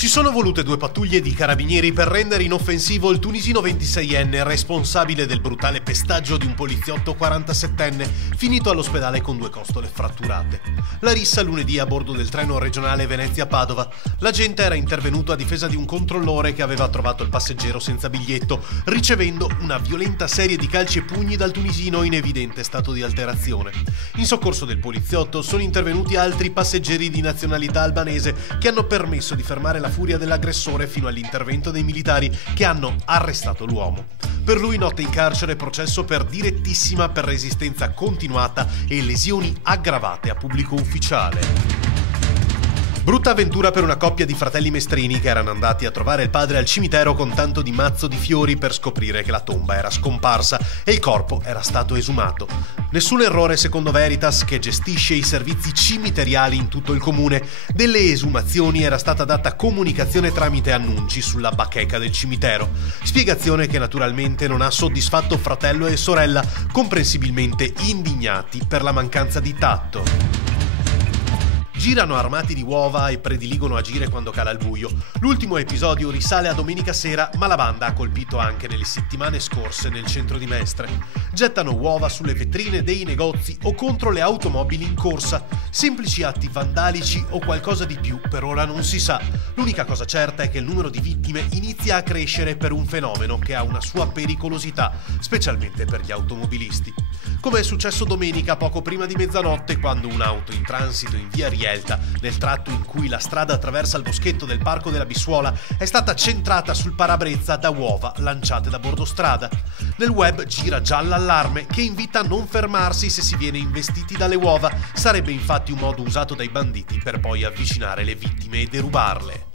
Ci sono volute 2 pattuglie di carabinieri per rendere inoffensivo il tunisino 26enne responsabile del brutale pestaggio di un poliziotto 47enne finito all'ospedale con 2 costole fratturate. La rissa lunedì a bordo del treno regionale Venezia-Padova. L'agente era intervenuto a difesa di un controllore che aveva trovato il passeggero senza biglietto, ricevendo una violenta serie di calci e pugni dal tunisino in evidente stato di alterazione. In soccorso del poliziotto sono intervenuti altri passeggeri di nazionalità albanese che hanno permesso di fermare la furia dell'aggressore fino all'intervento dei militari che hanno arrestato l'uomo. Per lui notte in carcere, processo per direttissima per resistenza continuata e lesioni aggravate a pubblico ufficiale. Brutta avventura per una coppia di fratelli mestrini che erano andati a trovare il padre al cimitero con tanto di mazzo di fiori per scoprire che la tomba era scomparsa e il corpo era stato esumato. Nessun errore secondo Veritas, che gestisce i servizi cimiteriali in tutto il comune. Delle esumazioni era stata data comunicazione tramite annunci sulla bacheca del cimitero. Spiegazione che naturalmente non ha soddisfatto fratello e sorella, comprensibilmente indignati per la mancanza di tatto. Girano armati di uova e prediligono agire quando cala il buio. L'ultimo episodio risale a domenica sera, ma la banda ha colpito anche nelle settimane scorse nel centro di Mestre. Gettano uova sulle vetrine dei negozi o contro le automobili in corsa. Semplici atti vandalici o qualcosa di più per ora non si sa. L'unica cosa certa è che il numero di vittime inizia a crescere per un fenomeno che ha una sua pericolosità, specialmente per gli automobilisti. Come è successo domenica poco prima di mezzanotte, quando un'auto in transito in via Rielta, nel tratto in cui la strada attraversa il boschetto del Parco della Bissuola, è stata centrata sul parabrezza da uova lanciate da bordo strada. Nel web gira già l'allarme che invita a non fermarsi se si viene investiti dalle uova. Sarebbe infatti un modo usato dai banditi per poi avvicinare le vittime e derubarle.